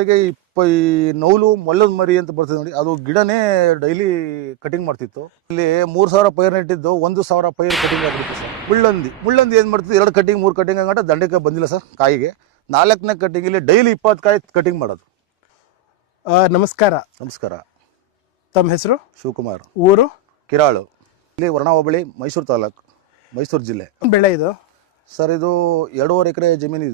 ಇಪ್ಪ ಈ ನೌಲು ಮೊಲ್ಲದ ಮರಿ ಅಂತ ಬರ್ತದೆ ನೋಡಿ ಅದು ಗಿಡನೇ ಡೈಲಿ ಕಟಿಂಗ್ ಮಾಡ್ತಿತ್ತು. ಇಲ್ಲಿ ಮೂರ್ ಸಾವಿರ ಪೈರ್ ನೆಟ್ಟಿದ್ದು ಒಂದು ಸಾವಿರ ಪೈರ್ ಕಟಿಂಗ್ ಆಗ್ಬಿಟ್ಟು ಸರ್. ಮುಳ್ಳಂದಿ ಮುಳ್ಳಂದಿ ಏನು ಮಾಡ್ತಿತ್ತು ಎರಡು ಕಟಿಂಗ್ ಮೂರು ಕಟಿಂಗ್ ಆಗಂಟ ದಂಡಕ್ಕೆ ಬಂದಿಲ್ಲ ಸರ್ ಕಾಯಿಗೆ. ನಾಲ್ಕನೇ ಕಟಿಂಗ್ ಇಲ್ಲಿ ಡೈಲಿ ಇಪ್ಪತ್ತು ಕಾಯಿ ಕಟಿಂಗ್ ಮಾಡೋದು. ನಮಸ್ಕಾರ. ನಮಸ್ಕಾರ. ತಮ್ಮ ಹೆಸರು? ಶಿವಕುಮಾರ್. ಊರು? ಕಿರಾಳು. ಇಲ್ಲಿ ವರ್ಣ ಹೋಬಳಿ ಮೈಸೂರು ತಾಲೂಕು ಮೈಸೂರು ಜಿಲ್ಲೆ. ಬೆಳೆ ಇದು? ಸರ್ ಇದು ಎರಡೂವರೆ ಎಕರೆ ಜಮೀನು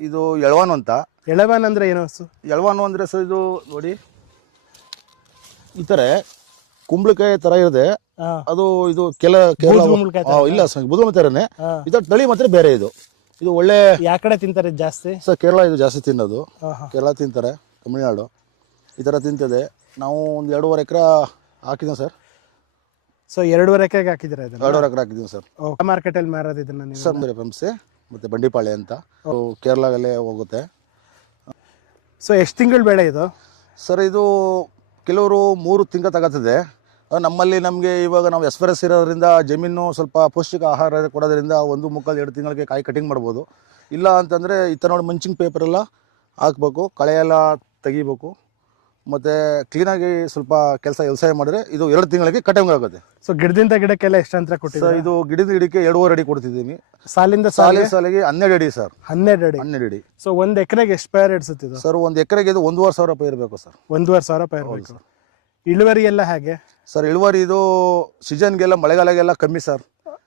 ಇದು ಎಳವಾನು ಅಂತ. ಎಳವಾನ್ ಅಂದ್ರೆ ಏನು ಹಸು ಎಳವಾನು ಅಂದ್ರೆ ಸರ್ ಇದು ನೋಡಿ ಈ ಥರ ಕುಂಬಳಕಾಯಿ ಥರ ಇದೆ ಅದು ಇದು ಕೆಲ ಇಲ್ಲ ಸರ್ ಬುದುಮ ಥರನೇ. ಇದರ ತಳಿ ಮಾತ್ರ ಬೇರೆ ಇದು. ಇದು ಒಳ್ಳೆ ಯಾ ಕಡೆ ತಿಂತಾರೆ ಜಾಸ್ತಿ? ಸರ್ ಕೇರಳ ಇದು ಜಾಸ್ತಿ ತಿನ್ನೋದು. ಹಾ. ಕೇರಳ ತಿಂತಾರೆ ತಮಿಳ್ನಾಡು. ಈ ತರ ತಿಂತದೆ. ನಾವು ಒಂದು ಎರಡೂವರೆ ಎಕರೆ ಹಾಕಿದ್ದೀವಿ ಸರ್. ಸೊ ಎರಡೂವರೆ ಎಕರೆಗೆ ಹಾಕಿದ್ರೆ ಇದನ್ನ? ಎರಡೂವರೆ ಎಕರೆ ಹಾಕಿದ್ದೀವಿ ಸರ್. ಮಾರ್ಕೆಟಲ್ಲಿ ಮಾರೋದು ಇದನ್ನ ನೀವು ಸರ್ ಬೇರೆ ಪಂಪ್ಸೆ. ಮತ್ತು ಬಂಡಿಪಾಳೆ ಅಂತ. ಕೇರಳದಲ್ಲೇ ಹೋಗುತ್ತೆ. ಸೊ ಎಷ್ಟು ತಿಂಗಳು ಬೆಳೆ ಇದು? ಸರ್ ಇದು ಕೆಲವರು ಮೂರು ತಿಂಗಳು ತಗೋತದೆ ನಮ್ಮಲ್ಲಿ ನಮಗೆ ಇವಾಗ ನಾವು ಎಸ್ಪರೆಸ್ ಇರೋದ್ರಿಂದ ಜಮೀನು ಸ್ವಲ್ಪ ಪೌಷ್ಟಿಕ ಆಹಾರ ಕೊಡೋದ್ರಿಂದ ಒಂದು ಮುಕ್ಕಾಲು ಎರಡು ತಿಂಗಳಿಗೆ ಕಾಯಿ ಕಟಿಂಗ್ ಮಾಡ್ಬೋದು. ಇಲ್ಲ ಅಂತಂದರೆ ಈ ಥರ ನೋಡಿ ಮಂಚಿಂಗ್ ಪೇಪರೆಲ್ಲ ಹಾಕ್ಬೇಕು ಕಳೆ ಎಲ್ಲ ತೆಗಿಬೇಕು. ಮತ್ತು ಕ್ಲೀನಾಗಿ ಸ್ವಲ್ಪ ಕೆಲಸ ವ್ಯವಸಾಯ ಮಾಡಿದ್ರೆ ಇದು ಎರಡು ತಿಂಗಳಿಗೆ ಕಟಿಂಗ್ ಆಗುತ್ತೆ. ಸೊ ಗಿಡದಿಂದ ಗಿಡಕ್ಕೆಲ್ಲ ಎಷ್ಟು ಅಂತರ ಸರ್ ಕೊಟ್ಟಿದ್ದಾರೆ? ಇದು ಗಿಡದ ಗಿಡಕ್ಕೆ ಎರಡೂವರೆ ಅಡಿ ಕೊಡ್ತಿದ್ದೀನಿ ಸಾಲಿಂದ ಸಾಲಿ ಸಾಲಿ ಸಾಲಿಗೆ ಹನ್ನೆರಡು ಅಡಿ ಸರ್. ಹನ್ನೆರಡು ಅಡಿ. ಹನ್ನೆರಡು ಅಡಿ. ಸೊ ಒಂದ್ ಎಕರೆಗೆ ಎಷ್ಟು ಪೈರ್ ಇಡ್ಸುತ್ತೆ ಇದು? ಸರ್ ಒಂದು ಎಕರೆಗೆ ಇದು ಒಂದೂವರೆ ಸಾವಿರ ರೂಪಾಯಿ ಇರಬೇಕು ಸರ್. ಒಂದೂವರೆ ಸಾವಿರ ಪೈರ್ ಬೇಕು. ಇಳುವರಿ ಎಲ್ಲ ಹೇಗೆ? ಸರ್ ಇಳುವರಿ ಇದು ಸೀಸನ್ಗೆಲ್ಲ ಮಳೆಗಾಲಗೆಲ್ಲ ಕಮ್ಮಿ ಸರ್.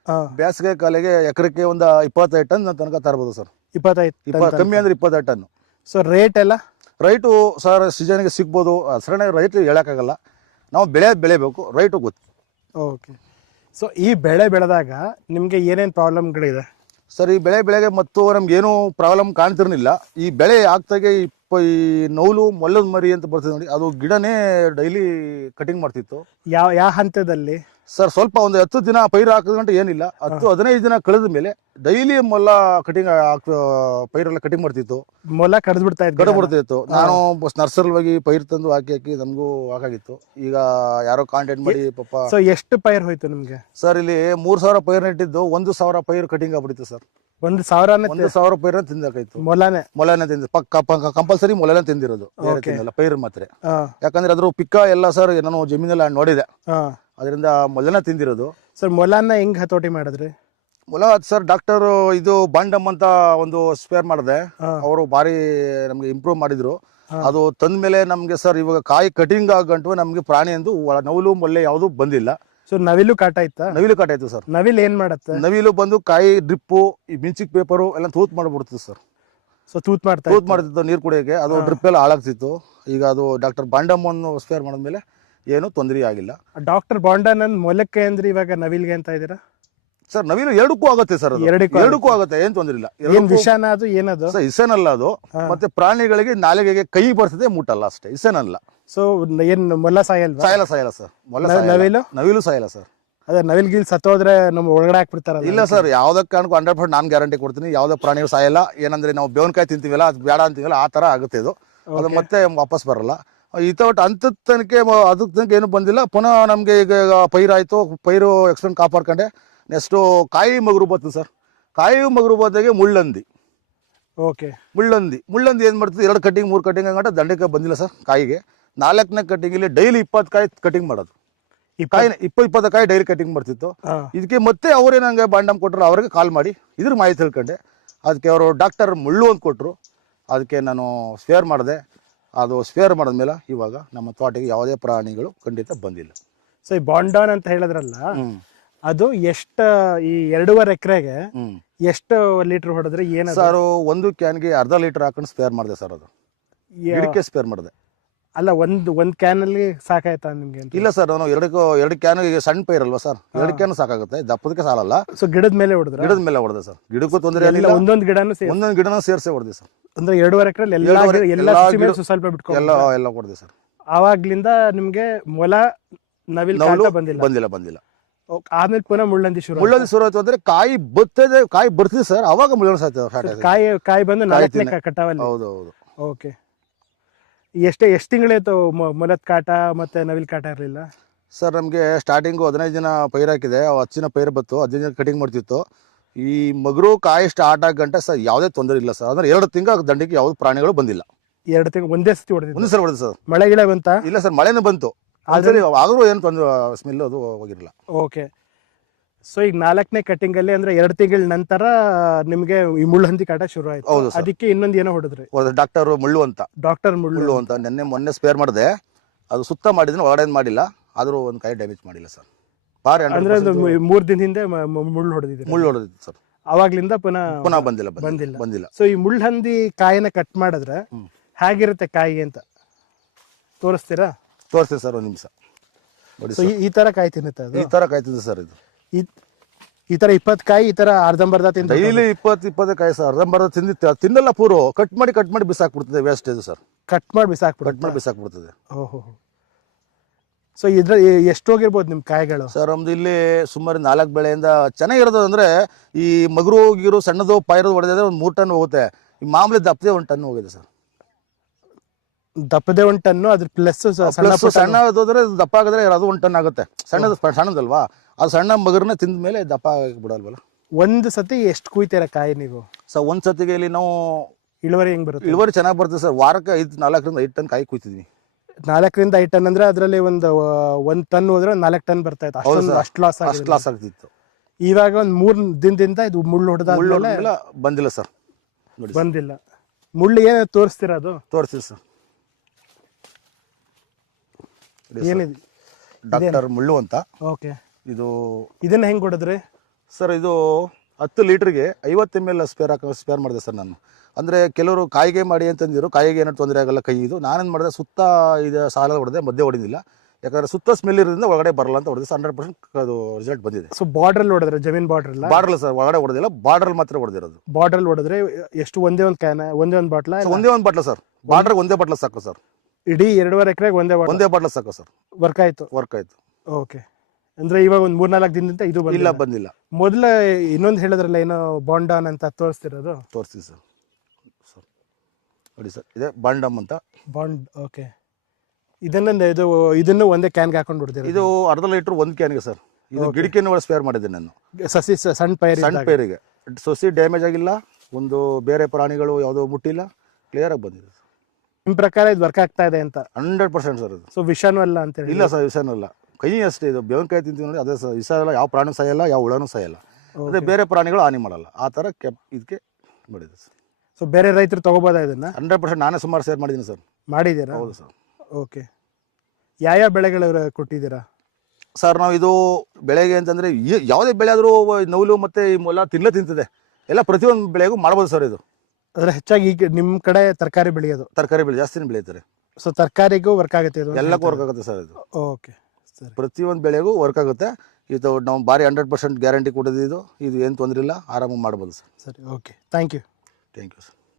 ಆ, ಬೇಸಿಗೆ ಕಾಲಿಗೆ ಎಕರೆಗೆ ಒಂದು ಇಪ್ಪತ್ತೈದು ಟನ್ ತನಕ ತರ್ಬೋದು ಸರ್. ಇಪ್ಪತ್ತೈದು ಇಪ್ಪ ಕಮ್ಮಿ ಅಂದ್ರೆ ಇಪ್ಪತ್ತೈದು ಟನ್. ಸೊ ರೇಟ್ ಎಲ್ಲ? ರೈಟು ಸರ್ ಸೀಸನ್ಗೆ ಸಿಗ್ಬೋದು. ಸರಣೆ ರೈಟ್ ಹೇಳೋಕ್ಕಾಗಲ್ಲ. ನಾವು ಬೆಳೆ ಬೆಳಿಬೇಕು. ರೈಟು ಗೊತ್ತು. ಓಕೆ. ಸೊ ಈ ಬೆಳೆ ಬೆಳೆದಾಗ ನಿಮಗೆ ಏನೇನು ಪ್ರಾಬ್ಲಮ್ಗಳಿದೆ? ಸರ್ ಈ ಬೆಳೆ ಬೆಳೆಗೆ ಮತ್ತು ನಮ್ಗೇನು ಪ್ರಾಬ್ಲಮ್ ಕಾಣ್ತಿರ್ಲಿಲ್ಲ. ಈ ಬೆಳೆ ಆಗ್ತಾಗೆ ಈ ನೌಲು ಮೊಲ್ಲದ ಮರಿ ಅಂತ ಬರ್ತದೆ ನೋಡಿ ಅದು ಗಿಡನೇ ಡೈಲಿ ಕಟಿಂಗ್ ಮಾಡ್ತಿತ್ತು. ಯಾವ ಯಾವ ಹಂತದಲ್ಲಿ? ಸರ್ ಸ್ವಲ್ಪ ಒಂದು ಹತ್ತು ದಿನ ಪೈರು ಗಂಟೆ ಏನಿಲ್ಲ ಹತ್ತು ಹದಿನೈದು ದಿನ ಕಳೆದ ಮೇಲೆ ಡೈಲಿ ಮೊಲ್ಲ ಕಟಿಂಗ್ ಪೈರೆಲ್ಲ ಕಟಿಂಗ್ ಮಾಡ್ತಿತ್ತು. ಮೊಲ ಕಡ್ದು ಬಿಡ್ತಾ ಇತ್ತು ಗಡ ಬಿಡ್ತಿತ್ತು. ನಾನು ನರ್ಸರಿ ಹೋಗಿ ಪೈರು ತಂದು ಹಾಕಿ ಹಾಕಿ ನಮಗೂ ಹಾಕಾಗಿತ್ತು ಈಗ ಯಾರೋ ಕಾಂಟ್ಯಾಕ್ಟ್ ಮಾಡಿ ಪಾಪ ಸೊ ಎಷ್ಟು ಪೈರ್ ಹೋಯ್ತು ನಿಮ್ಗೆ? ಸರ್ ಇಲ್ಲಿ ಮೂರ್ ಸಾವಿರ ಪೈರ್ ನೆಟ್ಟಿದ್ದು ಒಂದು ಸಾವಿರ ಪೈರು ಕಟಿಂಗ್ ಆಗ್ಬಿಟ್ಟಿತ್ತು ಸರ್ ಒಂದು ಸಾವಿರನೇ ಒಂದು ಸಾವಿರ ರೂಪಾಯಿ ತಿಂದಾಕಾಯ್ತು ಮೊಲನೆ ಮೊಲನೆ ತಿಂದ ಪಕ್ಕ ಕಂಪಲ್ಸರಿ ಮೊಲನೆ ತಿಂದಿರೋದು. ಬೇರೆ ತಿನ್ನಲ್ಲ ಪೈರು ಮಾತ್ರ. ಯಾಕಂದ್ರೆ ಅದ್ರ ಪಿಕ್ಕ ಎಲ್ಲ ಸರ್ ನಾನು ಜಮೀನೆಲ್ಲ ನೋಡಿದೆ. ಅದರಿಂದ ಮೊಲನೆ ತಿಂದಿರೋದು. ಸರ್ ಮೊಲನ ಹೆಂಗ್ ಹತೋಟಿ ಮಾಡಿದ್ರಿ? ಮೊಲ ಸರ್ ಡಾಕ್ಟರ್ ಇದು ಬಾಂಡಮ್ ಅಂತ ಒಂದು ಸ್ಪೇರ್ ಮಾಡಿದೆ. ಅವರು ಬಾರಿ ನಮ್ಗೆ ಇಂಪ್ರೂವ್ ಮಾಡಿದ್ರು. ಅದು ತಂದ ಮೇಲೆ ನಮ್ಗೆ ಸರ್ ಇವಾಗ ಕಾಯಿ ಕಟಿಂಗ್ ಆಗಂಟು ನಮ್ಗೆ ಪ್ರಾಣಿ ಎಂದು ನವಿಲು ಮೊಲ್ಲೆ ಯಾವುದು ಬಂದಿಲ್ಲ. ಸೊ ನವಿಲು ಕಾಟ ಇತ್ತಾ? ನವಿಲು ಕಾಟ ಆಯ್ತು ಸರ್. ನವಿಲು ಏನ್ ಮಾಡತ್ತೆ? ನವಿಲು ಬಂದು ಕಾಯಿ ಡ್ರಿಪ್ಪು ಈ ಮಿಂಚಿಕ್ ಪೇಪರು ಎಲ್ಲ ತೂತ್ ಮಾಡ್ಬಿಡ್ತಿತ್ತು ಸರ್. ಸೊ ತೂತ್ ಮಾಡ್ತಾ ತೂತ್ ಮಾಡ್ತಿತ್ತು ನೀರು ಕುಡಿಯೋಕೆ. ಅದು ಡ್ರಿಪ್ ಎಲ್ಲ ಹಾಳಾಗ್ತಿತ್ತು. ಈಗ ಅದು ಡಾಕ್ಟರ್ ಬಾಂಡಮ್ ಅನ್ನು ಸ್ಪೇರ್ ಮಾಡಿದ್ಮೇಲೆ ಏನು ತೊಂದರೆ ಆಗಿಲ್ಲ ಡಾಕ್ಟರ್ ಬಾಂಡನ್ ಮೊಲಕ್ಕೆ ಅಂದ್ರೆ ಇವಾಗ ನವಿಲ್ಗೆ ಅಂತ ಇದೀರಾ ಸರ್ ನವಿಲು ಎರಡಕ್ಕೂ ಆಗುತ್ತೆ ಸರ್ ಅದು. ಎರಡಕ್ಕೂ ಎರಡಕ್ಕೂ ಆಗುತ್ತೆ ಏನ್ ತೊಂದ್ರೆ ಇಲ್ಲ. ಏನ್ ಎರಡಕ್ಕೂ- ವಿಷಾನ ಅದು ಏನದು? ಸರ್ ಇಸೇನಲ್ಲ ಅದು. ಮತ್ತೆ ಪ್ರಾಣಿಗಳಿಗೆ ನಾಲಿಗೆಗೆ ಕೈ ಬರ್ತದೆ ಮುಟ್ಟಲ್ಲ ಅಷ್ಟೇ ಇಸೇನಲ್ಲ. ಸೊ ಏನ್ ಮೊಲ ಸಾಯಲ್ವಾ? ಸಾಯಲ್ಲ ಸಾಯಲ್ಲ ಸರ್. ಮೊಲ ನ- ಸಾಯಲ್ಲ. ನವಿಲು? ನವಿಲು ಸಾಯಲ್ಲ ಸರ್. ಅದೇ ನವಿಲ್ ಗಿಲ್ ಸತ್ತೋದ್ರೆ ನಮ್ಮ ಒಳಗಡೆ ಹಾಕ್ಬಿಡ್ತಾರ ಇಲ್ಲ ಸರ್ ಯಾವ್ದಕ್ಕೆ ಕಾರಣಕ್ಕೂ ಹಂಡ್ರೆಡ್ ಪರ್ಸೆಂಟ್ ನಾನು ಗ್ಯಾರಂಟಿ ಕೊಡ್ತೀನಿ. ಯಾವ್ದೇ ಪ್ರಾಣಿಗಳು ಸಾಯಲ್ಲ. ಏನಂದ್ರೆ ನಾವು ಬೇವನಕಾಯಿ ತಿಂತೀವಲ್ಲ ಅದು ಬೇಡ ಅಂತೀವಲ್ಲ ಆ ತರ ಆಗುತ್ತೆ ಇದು. ಅದು ಮತ್ತೆ ವಾಪಸ್ ಬರಲ್ಲ. ಇತವಟ್ ಅಂತ ತನಕ ಅದಕ್ಕೆ ತನಕ ಏನು ಬಂದಿಲ್ಲ. ಪುನಃ ನಮ್ಗೆ ಈಗ ಪೈರಾಯ್ತು. ಪೈರು ಎಕ್ಸ್ಟೆಂಟ್ ಕಾಪಾಡ್ಕೊಂಡೆ. ನೆಕ್ಸ್ಟು ಕಾಯಿ ಮಗರು ಬರ್ತದೆ ಸರ್. ಕಾಯಿ ಮಗರು ಬಂದಾಗೆ ಮುಳ್ಳಂದಿ. ಓಕೆ. ಮುಳ್ಳಂದಿ. ಮುಳ್ಳಂದಿ ಏನು ಮಾಡ್ತದೆ? ಎರಡು ಕಟ್ಟಿಂಗ್ ಮೂರು ಕಟ್ಟಿಂಗ್ ಹಂಗಂಟ ದಂಡಕ್ಕೆ ಬಂದಿಲ್ಲ ಸರ್ ಕಾಯಿಗೆ. ನಾಲ್ಕನೇ ಕಟ್ಟಿಂಗ್ ಇಲ್ಲಿ ಡೈಲಿ ಇಪ್ಪತ್ತು ಕಾಯಿ ಕಟಿಂಗ್ ಮಾಡೋದು. ಈ ಕಾಯಿ ಇಪ್ಪ ಇಪ್ಪತ್ತು ಕಾಯಿ ಡೈಲಿ ಕಟಿಂಗ್ ಮಾಡ್ತಿತ್ತು. ಇದಕ್ಕೆ ಮತ್ತೆ ಅವರೇ ನಂಗೆ ಬಾಂಡಮ್ ಕೊಟ್ಟರು ಅವ್ರಿಗೆ ಕಾಲ್ ಮಾಡಿ. ಇದ್ರ ಮಾಹಿತಿ ತಿಳ್ಕೊಂಡೆ. ಅದಕ್ಕೆ ಅವರು ಡಾಕ್ಟರ್ ಮುಳ್ಳು ಅಂತ ಕೊಟ್ಟರು ಅದಕ್ಕೆ ನಾನು ಸ್ಪೇರ್ ಮಾಡಿದೆ. ಅದು ಸ್ಪೇರ್ ಮಾಡಿದ್ಮೇಲೆ ಇವಾಗ ನಮ್ಮ ತೋಟಕ್ಕೆ ಯಾವುದೇ ಪ್ರಾಣಿಗಳು ಖಂಡಿತ ಬಂದಿಲ್ಲ. ಸೊ ಈ ಬಾಂಡಾನ್ ಅಂತ ಹೇಳಿದ್ರಲ್ಲ ಅದು ಎಷ್ಟ ಈ ಎರಡೂವರೆ ಎಕರೆಗೆ ಹ್ಮ್. ಎಷ್ಟು ಲೀಟರ್ ಹೊಡೆದ್ರೆ ಏನು ಸರ್ ಒಂದು ಕ್ಯಾನ್ಗೆ ಅರ್ಧ ಲೀಟರ್ ಹಾಕೊಂಡು ಸ್ಪೇರ್ ಮಾಡಿದೆ ಸರ್ ಅದು. ಗಿಡಕ್ಕೆ ಸ್ಪೇರ್ ಮಾಡಿದೆ. ಅಲ್ಲ ಒಂದ್ ಒಂದ್ ಕ್ಯಾನ್ ಅಲ್ಲಿ ಸಾಕಾಯ್ತಾ ನಿಮ್ಗೆ ಅಂತ? ಇಲ್ಲ ಸರ್ ನಾನು ಎರಡು ಎರಡು ಕ್ಯಾನ್ ಸಣ್ಣ ಪೈರ್ ಅಲ್ವಾ ಸರ್? ಎರಡು ಕ್ಯಾನ್ ಸಾಕಾಗುತ್ತೆ ದಪ್ಪದಕ್ಕೆ ಸಾಲಲ್ಲ. ಸೊ ಗಿಡದ ಮೇಲೆ ಹೊಡೆದ್ರೆ? ಗಿಡದ ಮೇಲೆ ಹೊಡೆದೆ ಸರ್. ಗಿಡಕ್ಕೂ ತೊಂದರೆ ಇಲ್ಲ ಒಂದೊಂದು ಗಿಡನು ಸೇರಿ ಒಂದೊಂದು ಗಿಡನ ಸೇರಿಸಿ ಹೊಡೆದೆ ಸರ್. ಅಂದ್ರೆ ಎರಡೂವರೆ ಎಕರೆ ಎಲ್ಲ ಎರಡೂವರೆ- ಎಲ್ಲಾ ಎಲ್ಲಾ ಸಸಿ ಮೇಲೆ ಗಿಡ- ಸ್ವಲ್ಪ ಬಿಟ್ಕೊಂಡು ಎಲ್ಲ ಎಲ್ಲ ಹೊಡೆದೆ ಸರ್. ಆವಾಗ್ಲಿಂದ ನಿಮ್ಗೆ ಮೊಲ ನವಿಲ್ ಬಂದಿಲ್ಲ? ಬಂದಿಲ್ಲ ಬಂದಿಲ್ಲ. ಆಮೇಲೆ ಪುನಃ ಮುಳ್ಳಂದಿ ಶುರು ಮುಳ್ಳಂದಿ ಶುರು ಆಯ್ತು ಅಂದ್ರೆ ಕಾಯಿ ಬತ್ತದೆ ಕಾಯಿ ಬರ್ತದೆ ಸರ್. ಅವಾಗ ಮುಳ್ಳಂದಿ ಸಾಯ್ತದೆ ಕಾಯಿ ಕಾಯಿ ಬಂದು ನಾಲ್ಕನೇ ಕಟಾವಲ್ಲಿ. ಹೌದು ಹೌದು ಓಕೆ. ಎಷ್ಟೇ ಎಷ್ಟು ತಿಂಗಳಾಯ್ತು ಮೊಲದ ಕಾಟ ಮತ್ತೆ ನವಿಲ್ ಕಾಟ ಇರಲಿಲ್ಲ? ಸರ್ ನಮಗೆ ಸ್ಟಾರ್ಟಿಂಗು ಹದಿನೈದು ದಿನ ಪೈರ್ ಹಾಕಿದೆ. ಹತ್ತು ದಿನ ಪೈರ್ ಬತ್ತು ಹದಿನೈದು ದಿನ ಕಟಿಂಗ್ ಮಾಡ್ತಿತ್ತು. ಈ ಮಗರು ಕಾಯಿ ಸ್ಟಾರ್ಟ್ ಆಗ ಗಂಟೆ ಸರ್ ಯಾವುದೇ ತೊಂದರೆ ಇಲ್ಲ ಸರ್. ಅಂದ್ರೆ ಎರಡು ತಿಂಗಳು ದಂಡಿಗೆ ಯಾವ್ದು ಪ್ರಾಣಿಗಳು ಬಂದಿಲ್ಲ. ಎರಡು ತಿಂಗಳು ಒಂದೇ ಸತಿ ಹೊಡೆದಿದೆ ಒಂದೇ ಸರ್ ಹೊಡೆದು ಸರ್. ಮಳೆ ಬಂತ? ಇಲ್ಲ ಸರ್ ಮಳೆನೂ ಬಂತು. ಆದ್ರೆ ಆದರೂ ಏನು ತೊಂದರೆ ಸ್ಮೆಲ್ ಅದು ಹೋಗಿರಲಿಲ್ಲ ಓಕೆ. ಸೊ ಈಗ ನಾಲ್ಕನೇ ಕಟಿಂಗ್ ಅಲ್ಲಿ ಅಂದ್ರೆ ಎರಡು ತಿಂಗಳ ನಂತರ ನಿಮಗೆ ಈ ಮುಳ್ಳಹಂದಿ ಕಾಟ ಶುರು ಆಯ್ತು. ಹೌದು. ಅದಕ್ಕೆ ಇನ್ನೊಂದು ಏನೋ ಹೊಡೆದ್ರಿ? ಡಾಕ್ಟರ್ ಮುಳ್ಳು ಅಂತ. ಡಾಕ್ಟರ್ ಮುಳ್ಳು. ಮುಳ್ಳು ಅಂತ. ನಿನ್ನೆ ಮೊನ್ನೆ ಸ್ಪೇರ್ ಮಾಡಿದೆ. ಅದು ಸುತ್ತ ಮಾಡಿದ್ರೆ ಒಳಗಡೆ ಮಾಡಿಲ್ಲ. ಆದರೂ ಒಂದು ಕೈ ಡ್ಯಾಮೇಜ್ ಮಾಡಿಲ್ಲ ಸರ್. ಭಾರಿ ಅಂದ್ರೆ 100% ಒಂದು ಮೂ- ಮೂರ್ ದಿನದ ಹಿಂದೆ ಮ- ಮ- ಮುಳ್ಳು ಹೊಡೆದಿದೆ ಮುಳ್ಳು ಹೊಡೆದಿತ್ತು ಸರ್. ಅವಾಗ್ಲಿಂದ ಪುನಃ ಪುನಃ ಬಂದಿಲ್ಲ ಬಂದಿಲ್ಲ. ಬಂದಿಲ್ಲ. ಬಂದಿಲ್ಲ. ಸೊ ಈ ಮುಳ್ಳಹಂದಿ ಕಾಯಿನ ಕಟ್ ಮಾಡಿದ್ರೆ ಹ್ಮ್. ಹೇಗಿರುತ್ತೆ ಕಾಯಿ ಅಂತ? ತೋರಿಸ್ತೀರಾ? ತೋರಿಸ್ತೀನಿ ಸರ್ ಒಂದು ನಿಮಿಷ. ನೋಡಿ ಸೊ ಸರ್. ಈ ತರ ಕಾಯಿ ತಿನ್ನುತ್ತೆ ಅದು? ಈ ತರ ತಿಂದ ಸರ್ ಇದು. ಈ- ಈ ತರ ಇಪ್ಪತ್ತು ಕಾಯಿ ಈ ತರ ಅರ್ಧಂಬರ್ಧ ತಿಂದ ಡೈಲಿ ಇಪ್ಪತ್ತು ಇಪ್ಪತ್ತು ಕಾಯಿ ಸರ್ ಅರ್ಧಂಬರ್ಧ ತಿಂದಿತ್ತು. ತಿನ್ನಲ್ಲ ಪೂರು ಕಟ್ ಮಾಡಿ ಕಟ್ ಮಾಡಿ ಬಿಸಾಕ್ಬಿಡ್ತದೆ ವೇಸ್ಟೇಜ್ ಸರ್. ಕಟ್ ಮಾಡಿ ಕಟ್ ಬಿಸಾಕ್ಬಿಡುತ್ತೆ ಮಾಡಿ ಬಿಸಾಕ್ಬಿಡ್ತದೆ. ಓಹೋ. ಸೊ ಇದ್ರ ಎಷ್ಟು ಹೋಗಿರ್ಬೋದು ನಿಮ್ ಕಾಯಿಗಳು? ಸರ್ ನಮ್ದು ಇಲ್ಲಿ ಸುಮಾರು ನಾಲ್ಕು ಬೆಳೆಯಿಂದ ಚೆನ್ನಾಗಿರೋದು ಅಂದ್ರೆ ಈ ಮಗರು ಹೋಗಿರೋ ಸಣ್ಣದು ಪೈರದು ಹೊಡೆದಿದ್ರೆ ಒಂದು ಮೂರು ಟನ್ ಹೋಗುತ್ತೆ. ಈ ಮಾಮೂಲಿ ದಪ್ಪದೆ ಒಂದು ಟನ್ ಹೋಗಿದೆ ಸರ್. ದಪ್ಪದೆ ಒಂದು ಟನ್ನು ಅದ್ರ ಪ್ಲಸ್ ಸಣ್ಣ ಪ್ಲಸ್ ಸಣ್ಣ ಹೋದ್ರೆ ದಪ್ಪ ಆಗಿದ್ರೆ ಅದು ಒಂದು ಟನ್ ಆಗುತ್ತೆ. ಸಣ್ಣದು ಸಣ್ಣದಲ್ವಾ? ಅದು ಸಣ್ಣ ಮಗರನ್ನ ತಿಂದ ಮೇಲೆ ದಪ್ಪ ಆಗಿ ಬಿಡಲ್ವಲ್ಲ ಒಂದು ಸತಿ ಎಷ್ಟು ಕುಯ್ತೀರ ಕಾಯಿ ನೀವು? ಸೊ ಒಂದ್ ಸತಿಗೆ ಇಲ್ಲಿ ನಾವು ಇಳುವರಿ ಹೆಂಗ್ ಬರುತ್ತೆ? ಇಳುವರಿ ಚೆನ್ನಾಗಿ ಬರ್ತದೆ ಸರ್. ವಾರಕ್ಕೆ ಐದು ನಾಲ್ಕರಿಂದ ಐದು ಟನ್ ಕಾಯಿ ಕುಯ್ತಿದ್ವಿ. ನಾಲ್ಕರಿಂದ ಐದು ಟನ್ ಅಂದ್ರೆ ಅದರಲ್ಲಿ ಒಂದು ಒಂದ್ ಟನ್ ಹೋದ್ರೆ ನಾಲ್ಕ್ ನಾಲ್ಕು ಟನ್ ಬರ್ತಾ ಇತ್ತು. ಹೌದು ಅಷ್ಟೊಂದು sir. ಅಷ್ಟು ಲಾಸ್ ಅಷ್ಟು ಲಾಸ್ ಆಗ್ತಿತ್ತು. ಇವಾಗ ಒಂದು ಮೂರ್ ದಿನದಿಂದ ಇದು ಮುಳ್ಳು ಮುಳ್ಳು ಹೊಡೆದಾದ್ಮೇಲೆ ಹೊಡ್ದ್ಮೇಲೆ ಬಂದಿಲ್ಲ ಸರ್. ನೋಡಿ ಬಂದಿಲ್ಲ. ಮುಳ್ಳು ಏನು ತೋರಿಸ್ತೀರ ಅದು? ತೋರಿಸ್ತೀವಿ ಸರ್. ಏನಿದೆ ಡಾಕ್ಟರ್ ಮುಳ್ಳು ಅಂತ. ಓಕೆ. ಇದು ಇದನ್ನ ಹೆಂಗ್ ಕೊಡಿದ್ರಿ? ಸರ್ ಇದು ಹತ್ತು ಲೀಟ್ರಿಗೆ ಐವತ್ತು ಎಂ ಎಲ್ ಸ್ಪೇರ್ ಹಾಕ ಸ್ಪೇರ್ ಮಾಡಿದೆ ಸರ್ ನಾನು. ಅಂದರೆ ಕೆಲವರು ಕಾಯಿಗೆ ಮಾಡಿ ಅಂತಂದಿರು ಕಾಯಿಗೆ ಏನೋ ತೊಂದರೆ ಆಗಲ್ಲ ಕೈ ಇದು. ನಾನೇನು ಮಾಡಿದೆ ಸುತ್ತ ಇದು ಸಾಲ ಹೊಡೆದೆ ಮಧ್ಯೆ ಹೊಡೆದಿಲ್ಲ. ಯಾಕಂದ್ರೆ ಸುತ್ತ ಸ್ಮೆಲ್ ಇರೋದ್ರಿಂದ ಒಳಗಡೆ ಬರಲ್ಲ ಅಂತ ಹೊಡೆದೆ. ಹಂಡ್ರೆಡ್ ಪರ್ಸೆಂಟ್ ಅದು ರಿಸಲ್ಟ್ ಬಂದಿದೆ. ಸೊ ಬಾರ್ಡ್ರಲ್ಲಿ ಹೊಡೆದ್ರೆ ಜಮೀನ್ ಬಾರ್ಡ್ರ್ ಇಲ್ಲ ಬಾರ್ಡರ್ ಸರ್ ಒಳಗಡೆ ಹೊಡೆದಿಲ್ಲ ಬಾರ್ಡರ್ ಮಾತ್ರ ಹೊಡೆದಿರೋದು. ಬಾರ್ಡ್ರಲ್ಲಿ ಹೊಡೆದ್ರೆ ಎಷ್ಟು ಒಂದೇ ಒಂದು ಕ್ಯಾನ್ ಒಂದೇ ಒಂದು ಬಾಟ್ಲ ಒಂದೇ ಒಂದು ಬಾಟ್ಲ ಸರ್. ಬಾರ್ಡರ್ ಒಂದೇ ಬಾಟ್ಲ ಸಾಕು ಸರ್. ಇಡೀ ಎರಡೂವರೆ ಎಕರೆಗೆ ಒಂದೇ ಬಾಟ್ಲ ಒಂದೇ ಬಾಟ್ಲ ಸಾಕು ಸರ್. ವರ್ಕ್ ಆಯ್ತು? ವರ್ಕ್ ಆಯ್ತು. ಓಕೆ ಅಂದ್ರೆ ಇವಾಗ ಒಂದ್ ಮೂರ್ನಾಲ್ಕು ದಿನದಿಂದ ಇದು ಇಲ್ಲ ಬಂದಿಲ್ಲ. ಬಂದಿಲ್ಲ ಮೊದಲ ಇನ್ನೊಂದು ಹೇಳಿದ್ರಲ್ಲ ಏನೋ ಬಾಂಡಾನ್ ಅಂತ ತೋರಿಸ್ತಿರೋದು? ತೋರಿಸ್ತೀವಿ ಸರ್. ಸರ್. ನೋಡಿ ಸರ್ ಇದೆ ಬಾಂಡಮ್ ಅಂತ. ಬಾಂಡ್ ಓಕೆ ಇದನ್ನ ಇದು ಇದನ್ನು ಒಂದೇ ಕ್ಯಾನ್ಗೆ ಹಾಕೊಂಡು ಇದು ಅರ್ಧ ಲೀಟ್ರ್ ಒಂದು ಕ್ಯಾನ್ಗೆ ಸರ್. ಇದು ಗಿಡಕಿನ ಸ್ಪೇರ್ ಮಾಡಿದೆ ನಾನು. ಸಸಿ ಸ- ಸಣ್ಣ ಪೈರ್ ಸಣ್ಣ ಪೈರಿಗೆ. ಸೊಸಿ ಡ್ಯಾಮೇಜ್ ಆಗಿಲ್ಲ ಒಂದು ಬೇರೆ ಪ್ರಾಣಿಗಳು ಯಾವುದೋ ಮುಟ್ಟಿಲ್ಲ ಕ್ಲಿಯರ್ ಆಗಿ ಬಂದಿದೆ ನಿಮ್ ಪ್ರಕಾರ ಇದು ವರ್ಕ್ ಆಗ್ತಾ ಇದೆ ಅಂತ? ಹಂಡ್ರೆಡ್ ಪರ್ಸೆಂಟ್ ಸರ್ ಇದು. ಸೊ ವಿಷಾನು ಅಲ್ಲ ಅಂತ ಹೇಳಿ ಇಲ್ಲ ಸರ್ ವಿಷನಲ್ಲ ಕೈ ಅಷ್ಟೇ ಇದು. ಬೆವನ್ಕಾಯಿ ಕಾಯಿ ತಿಂತೀವಿ ನೋಡಿ ಅದೇ ಸರ್. ವಿಷ ಎಲ್ಲ ಯಾವ ಪ್ರಾಣಿ ಇಲ್ಲ ಯಾವ ಹುಳನೂ ಇಲ್ಲ ಅದೇ ಬೇರೆ ಪ್ರಾಣಿಗಳು ಹಾನಿ ಮಾಡಲ್ಲ. ಆ ಥರ ಕೆಪ್ ಇದಕ್ಕೆ ಮಾಡಿದೆ ಸರ್. ಸೊ ಬೇರೆ ರೈತರು ತಗೋಬೋದಾ ಇದನ್ನ? ಹಂಡ್ರೆಡ್ ಪರ್ಸೆಂಟ್ ನಾನೇ ಸುಮಾರು ಸೇರ್ ಮಾಡಿದ್ದೀನಿ ಸರ್. ಮಾಡಿದ್ದೀರಾ? ಹೌದು ಸರ್. ಓಕೆ ಯಾವ್ಯಾವ ಬೆಳೆಗಳು ಕೊಟ್ಟಿದ್ದೀರಾ? ಸರ್ ನಾವು ಇದು ಬೆಳೆಗೆ ಅಂತಂದರೆ ಯಾವುದೇ ಬೆಳೆ ಆದರೂ ನೌಲು ಮತ್ತು ಈ ಮೊಲ ತಿನ್ನಲೇ ತಿಂತದೆ. ಎಲ್ಲ ಪ್ರತಿಯೊಂದು ಬೆಳೆಗೂ ಮಾಡ್ಬೋದು ಸರ್ ಇದು. ಅದ್ರ ಹೆಚ್ಚಾಗಿ ಈಗ ನಿಮ್ ಕಡೆ ತರಕಾರಿ ಬೆಳೆಯೋದು? ತರಕಾರಿ ಬೆಳೆ ಜಾಸ್ತಿನೇ ಬೆಳೀತಾರೆ ಸೊ ತರಕಾರಿಗೂ ವರ್ಕ್ ಆಗುತ್ತೆ ಇದು? ಎಲ್ಲಕ್ಕೂ ವರ್ಕ್ ಆಗುತ್ತೆ ಸರ್ ಇದು. ಓಕೆ ಸರಿ. ಪ್ರತಿಯೊಂದು ಬೆಳೆಗೂ ವರ್ಕ್ ಆಗುತ್ತೆ. ಇದು ನಾವು ಭಾರಿ ಹಂಡ್ರೆಡ್ ಪರ್ಸೆಂಟ್ ಗ್ಯಾರಂಟಿ ಕೊಡೋದು ಇದು. ಇದು ಏನು ತೊಂದರೆ ಇಲ್ಲ. ಆರಾಮಾಗಿ ಮಾಡ್ಬೋದು ಸರ್. ಸರಿ okay thank you thank you sir